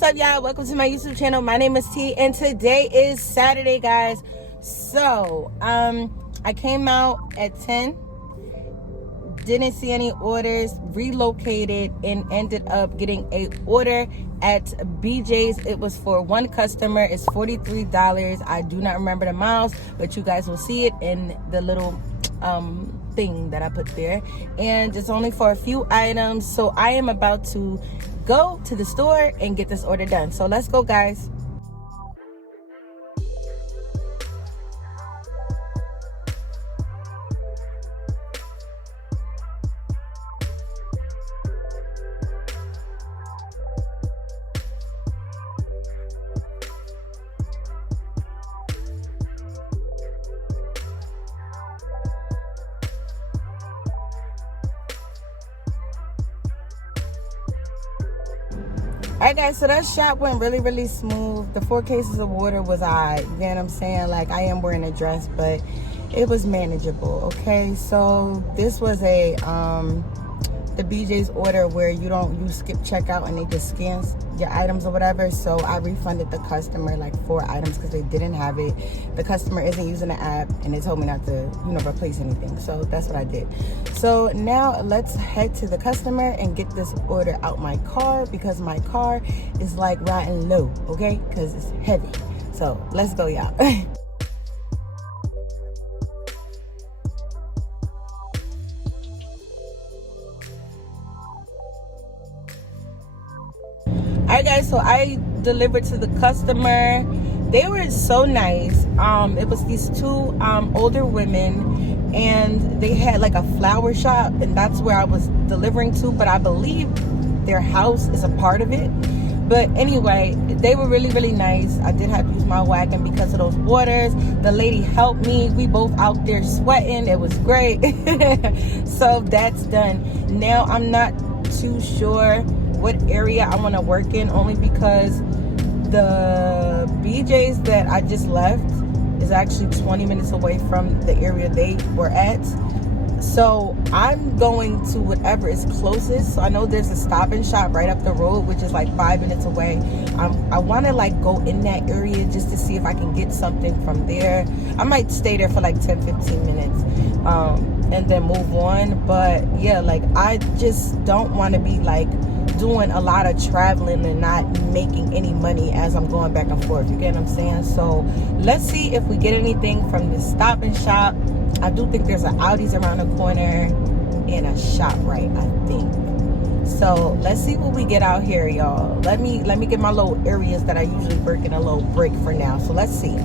What's up, y'all? Welcome to my YouTube channel. My name is T, and today is Saturday, guys. So I came out at 10, didn't see any orders, relocated, and ended up getting a order at BJ's. It was for one customer. It's $43. I do not remember the miles, but you guys will see it in the little thing that I put there, and it's only for a few items. So I am about to go to the store and get this order done. So let's go, guys. Alright, guys, so that shop went really smooth. The 4 cases of water was alright, you know what I'm saying? Like, I am wearing a dress, but it was manageable. Okay, so this was a the BJ's order where you skip checkout and they just scan your items or whatever. So I refunded the customer like 4 items because they didn't have it. The customer isn't using the app, and they told me not to, replace anything. So that's what I did. So now let's head to the customer and get this order out my car, because my car is like riding low, okay? Because it's heavy. So let's go, y'all. Alright, guys, so I delivered to the customer. They were so nice. It was these 2 older women, and they had like a flower shop, and that's where I was delivering to, but I believe their house is a part of it. But anyway, they were really nice. I did have to use my wagon because of those waters. The lady helped me. We both out there sweating. It was great. So that's done. Now I'm not too sure what area I want to work in, only because the BJ's that I just left is actually 20 minutes away from the area they were at. So I'm going to whatever is closest. So I know there's a Stop and Shop right up the road, which is like 5 minutes away. I want to like go in that area just to see if I can get something from there. I might stay there for like 10-15 minutes and then move on. But yeah, like I just don't want to be like doing a lot of traveling and not making any money as I'm going back and forth. You get what I'm saying? So let's see if we get anything from the Stop and Shop. I do think there's an Aldi's around the corner and a ShopRite, I think. So let's see what we get out here, y'all. Let me get my little areas that I usually work in a little break for now. So let's see.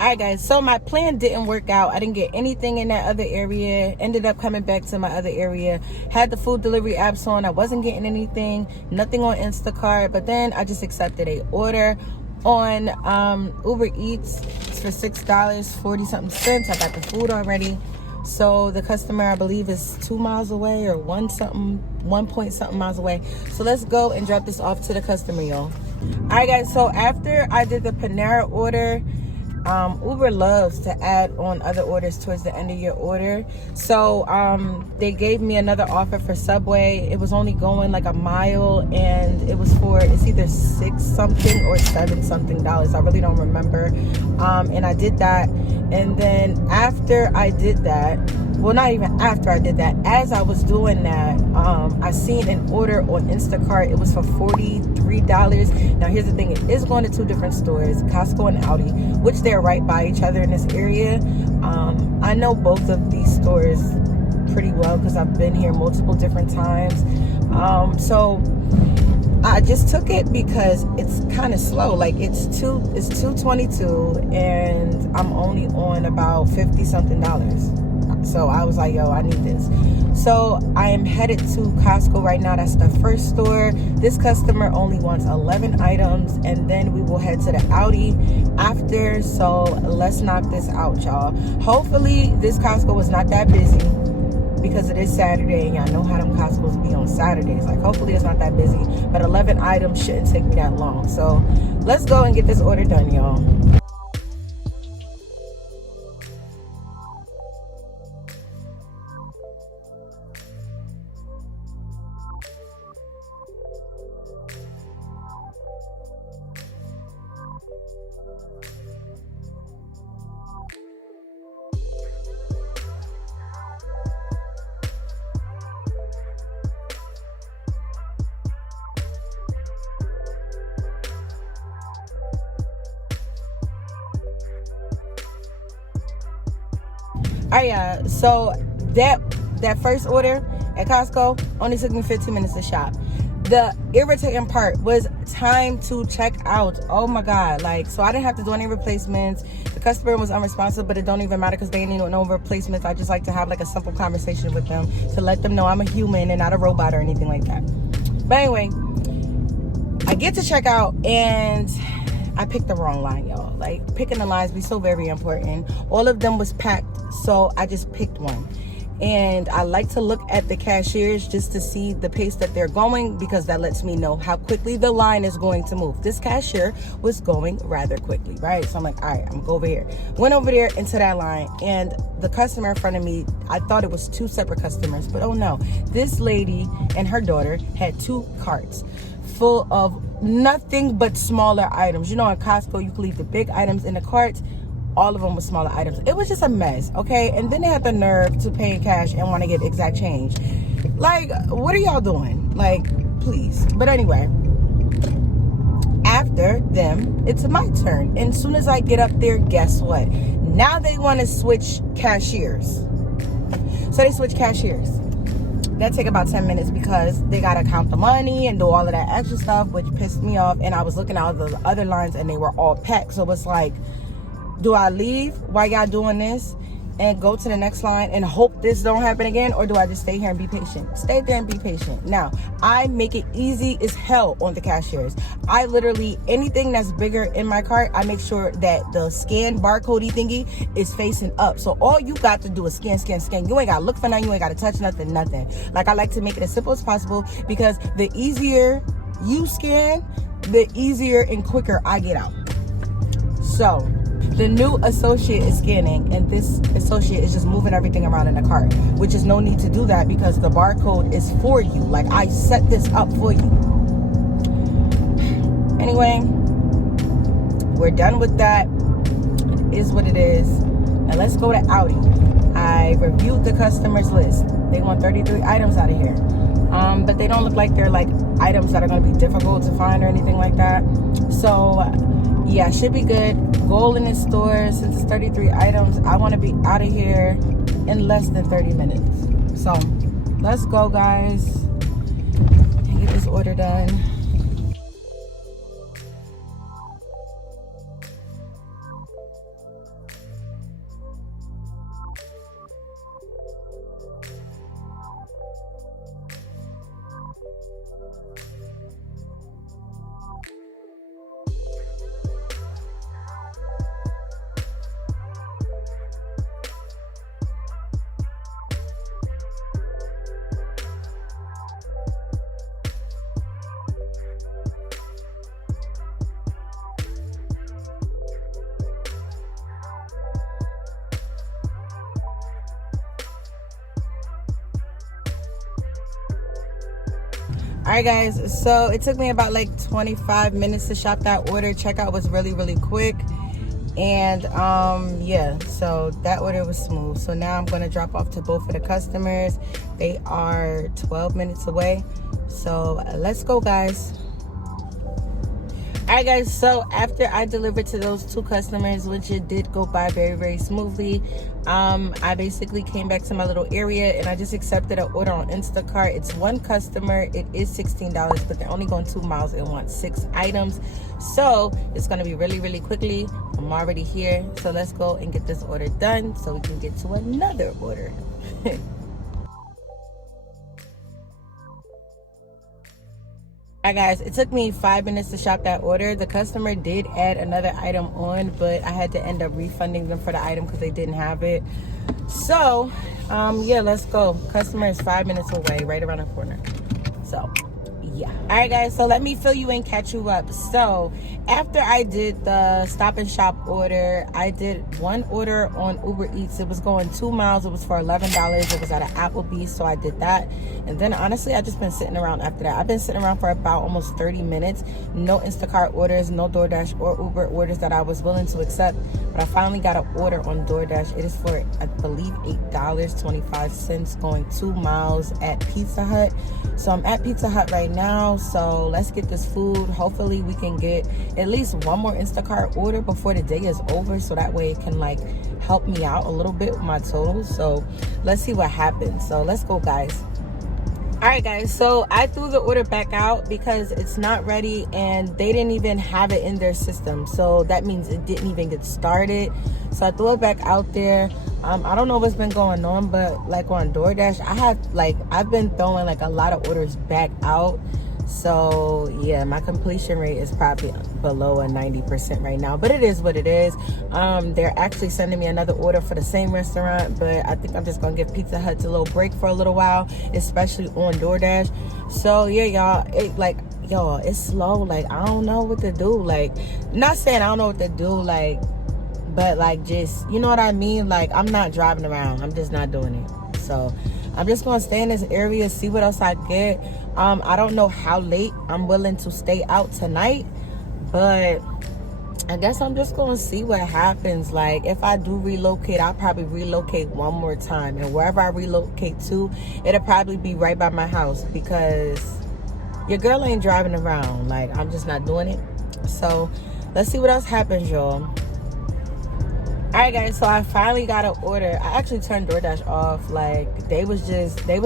Alright, guys, so my plan didn't work out. I didn't get anything in that other area. Ended up coming back to my other area. Had the food delivery apps on. I wasn't getting anything. Nothing on Instacart. But then I just accepted a order on Uber Eats. It's for $6, 40-something cents. I got the food already. So the customer, I believe, is 2 miles away or 1 point something miles away. So let's go and drop this off to the customer, y'all. Alright, guys, so after I did the Panera order, Uber loves to add on other orders towards the end of your order. So they gave me another offer for Subway. It was only going like a mile, and it's either $6 something or $7 something. I really don't remember. And I did that. And then after I did that, well, not even after I did that, as I was doing that, I seen an order on Instacart. It was for $43. Now here's the thing, it is going to 2 different stores, Costco and Aldi, which they're right by each other in this area. I know both of these stores pretty well because I've been here multiple different times. So I just took it because it's kind of slow. Like it's 222 and I'm only on about $50 something. So I was like, yo, I need this. So I am headed to Costco right now. That's the first store. This customer only wants 11 items, and then we will head to the Aldi after. So let's knock this out, y'all. Hopefully this Costco was not that busy, because it is Saturday, and y'all know how them Costco's be on Saturdays. Like, hopefully it's not that busy, but 11 items shouldn't take me that long. So let's go and get this order done, y'all. Yeah, so that first order at Costco only took me 15 minutes to shop. The irritating part was time to check out. Oh my God. Like, so I didn't have to do any replacements. The customer was unresponsive, but it don't even matter because they ain't no replacements. I just like to have like a simple conversation with them to let them know I'm a human and not a robot or anything like that. But anyway, I get to check out and I picked the wrong line, y'all. Like, picking the lines be so very important. All of them was packed, so I just picked one. And I like to look at the cashiers just to see the pace that they're going, because that lets me know how quickly the line is going to move. This cashier was going rather quickly, right? So I'm like, all right, I'm gonna go over here. Went over there into that line, and the customer in front of me, I thought it was two separate customers, but oh no. This lady and her daughter had two carts full of nothing but smaller items. You know, in Costco, you can leave the big items in the carts. All of them were smaller items. It was just a mess, okay? And then they had the nerve to pay in cash and want to get exact change. Like, what are y'all doing? Like, please. But anyway, after them, it's my turn. And as soon as I get up there, guess what? Now they want to switch cashiers. So they switch cashiers. That take about 10 minutes because they got to count the money and do all of that extra stuff, which pissed me off. And I was looking at the other lines and they were all packed. So it's like, do I leave while y'all doing this and go to the next line and hope this don't happen again? Or do I just stay here and be patient? Stay there and be patient. Now, I make it easy as hell on the cashiers. I literally, anything that's bigger in my cart, I make sure that the scan barcode thingy is facing up. So all you got to do is scan, scan, scan. You ain't got to look for nothing. You ain't got to touch nothing, nothing. Like, I like to make it as simple as possible, because the easier you scan, the easier and quicker I get out. So the new associate is scanning, and this associate is just moving everything around in the cart, which is no need to do that because the barcode is for you. Like, I set this up for you. Anyway, we're done with that. It is what it is. Now let's go to Aldi. I reviewed the customer's list. They want 33 items out of here. But they don't look like they're like items that are going to be difficult to find or anything like that. So yeah, should be good. Goal in this store, since it's 33 items, I want to be out of here in less than 30 minutes. So let's go, guys, and get this order done. All right, guys, so it took me about like 25 minutes to shop that order. Checkout was really, really quick. And yeah, so that order was smooth. So now I'm going to drop off to both of the customers. They are 12 minutes away. So let's go, guys. All right, guys, so after I delivered to those two customers, which it did go by very, very smoothly, I basically came back to my little area and I just accepted an order on Instacart. It's one customer. It is $16, but they're only going 2 miles and want 6 items. So it's going to be really, really quickly. I'm already here. So let's go and get this order done so we can get to another order. Alright, guys, it took me 5 minutes to shop that order. The customer did add another item on, but I had to end up refunding them for the item because they didn't have it. So yeah, let's go. Customer is 5 minutes away, right around the corner. So yeah. All right, guys, so let me fill you in, catch you up. So after I did the Stop and Shop order, I did one order on Uber Eats. It was going 2 miles. It was for $11. It was at an Applebee's, so I did that. And then honestly, I just been sitting around after that. I've been sitting around for about almost 30 minutes. No Instacart orders, no Doordash or Uber orders that I was willing to accept. But I finally got an order on Doordash. It is for, I believe, $8.25, going 2 miles at Pizza Hut. So I'm at Pizza Hut right now, so let's get this food. Hopefully we can get at least one more Instacart order before the day is over, so that way it can like help me out a little bit with my totals. So let's see what happens. So let's go, guys. All right, guys, so I threw the order back out because it's not ready and they didn't even have it in their system. So that means it didn't even get started. So I threw it back out there. I don't know what's been going on, but like on DoorDash, I've been throwing like a lot of orders back out. So yeah, my completion rate is probably below a 90% right now, but it is what it is. They're actually sending me another order for the same restaurant, but I think I'm just gonna give Pizza Hut a little break for a little while, especially on DoorDash. So yeah, y'all, it's slow. Like, I don't know what to do. Like, not saying I don't know what to do, like, but like, just, you know what I mean? Like, I'm not driving around. I'm just not doing it. So I'm just gonna stay in this area, see what else I get. I don't know how late I'm willing to stay out tonight, but I guess I'm just gonna see what happens. Like, if I do relocate, I'll probably relocate one more time, and wherever I relocate to, it'll probably be right by my house, because your girl ain't driving around. Like, I'm just not doing it. So let's see what else happens, y'all. All right, guys, so I finally got an order. I actually turned DoorDash off. Like, they was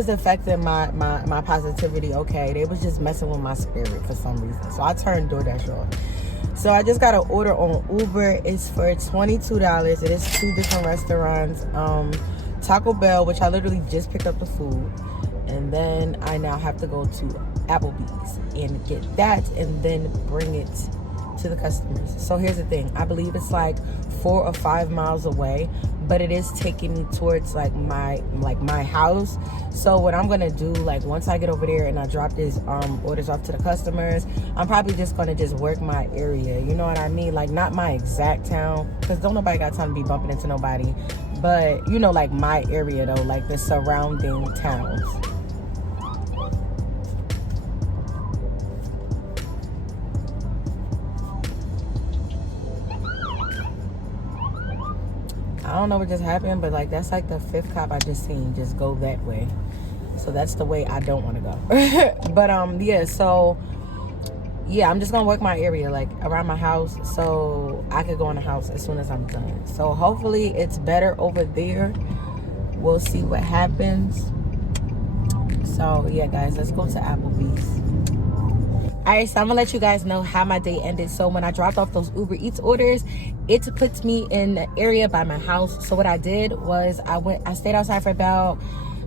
affecting my positivity, okay? They was just messing with my spirit for some reason. So I turned DoorDash off. So I just got an order on Uber. It's for $22. It is 2 different restaurants. Taco Bell, which I literally just picked up the food. And then I now have to go to Applebee's and get that and then bring it to the customers. So here's the thing. I believe it's like 4 or 5 miles away, but it is taking me towards like my house. So what I'm gonna do, like, once I get over there and I drop these orders off to the customers, I'm probably just gonna just work my area, you know what I mean? Like, not my exact town, because don't nobody got time to be bumping into nobody, but you know, like my area though, like the surrounding towns. I don't know what just happened, but like, that's like the 5th cop I just seen just go that way. So that's the way I don't want to go. But yeah, so yeah, I'm just gonna work my area, like around my house, so I could go in the house as soon as I'm done. So hopefully it's better over there. We'll see what happens. So yeah, guys, let's go to Applebee's. All right, so I'm gonna let you guys know how my day ended. So when I dropped off those Uber Eats orders, it puts me in the area by my house. So what I did was I stayed outside for about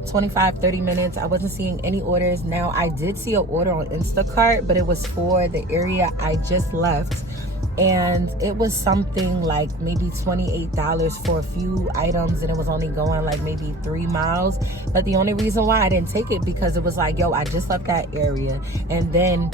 25-30 minutes. I wasn't seeing any orders. Now, I did see an order on Instacart, but it was for the area I just left, and it was something like maybe $28 for a few items, and it was only going like maybe 3 miles. But the only reason why I didn't take it, because it was like, yo, I just left that area, and then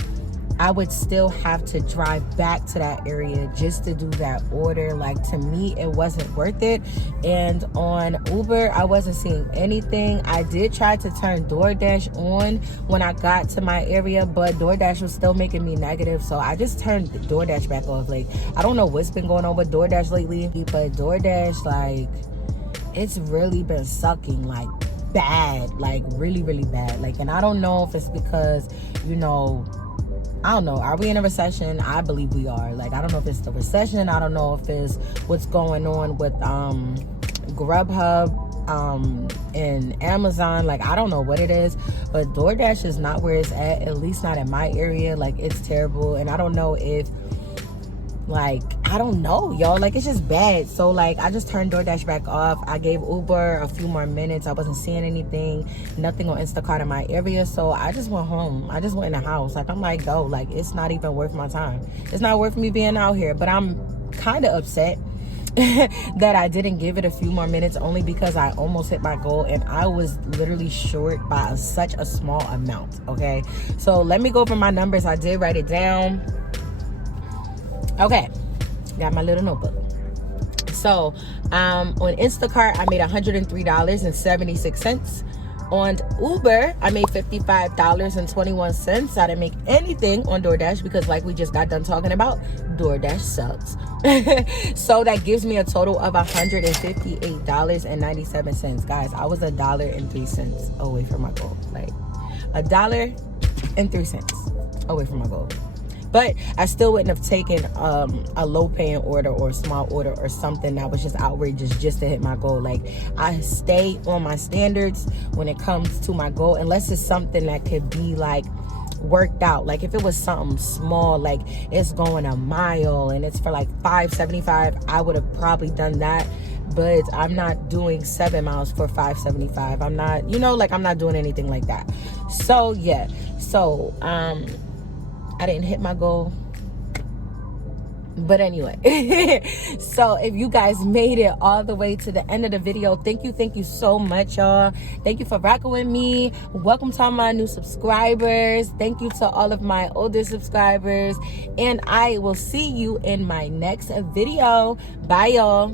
I would still have to drive back to that area just to do that order. Like, to me, it wasn't worth it. And on Uber, I wasn't seeing anything. I did try to turn DoorDash on when I got to my area, but DoorDash was still making me negative. So I just turned DoorDash back off. Like, I don't know what's been going on with DoorDash lately, but DoorDash, like, it's really been sucking, like, bad, like really, really bad. Like, and I don't know if it's because, you know, I don't know. Are we in a recession? I believe we are. Like, I don't know if it's the recession. I don't know if it's what's going on with Grubhub and Amazon. Like, I don't know what it is. But DoorDash is not where it's at least not in my area. Like, it's terrible. And I don't know if, like, I don't know, y'all. Like, it's just bad. So, like, I just turned DoorDash back off. I gave Uber a few more minutes. I wasn't seeing anything, nothing on Instacart in my area. So I just went home. I just went in the house. Like, I'm like, go. Like, it's not even worth my time. It's not worth me being out here. But I'm kind of upset that I didn't give it a few more minutes, only because I almost hit my goal and I was literally short by such a small amount. Okay, so let me go over my numbers. I did write it down. Okay, got my little notebook. So on Instacart, I made $103.76. On Uber, I made $55.21. I didn't make anything on Doordash because, like we just got done talking about, Doordash sucks. So that gives me a total of $158.97. Guys, I was $1.03 away from my goal. Like $1.03 away from my goal. But I still wouldn't have taken a low-paying order or a small order or something that was just outrageous just to hit my goal. Like, I stay on my standards when it comes to my goal, unless it's something that could be, like, worked out. Like, if it was something small, like it's going a mile and it's for, like, $5.75, I would have probably done that. But I'm not doing 7 miles for $5.75. I'm not, I'm not doing anything like that. So, yeah. So, I didn't hit my goal. But anyway, so if you guys made it all the way to the end of the video, thank you so much, y'all. Thank you for rocking with me. Welcome to all my new subscribers. Thank you to all of my older subscribers. And I will see you in my next video. Bye, y'all.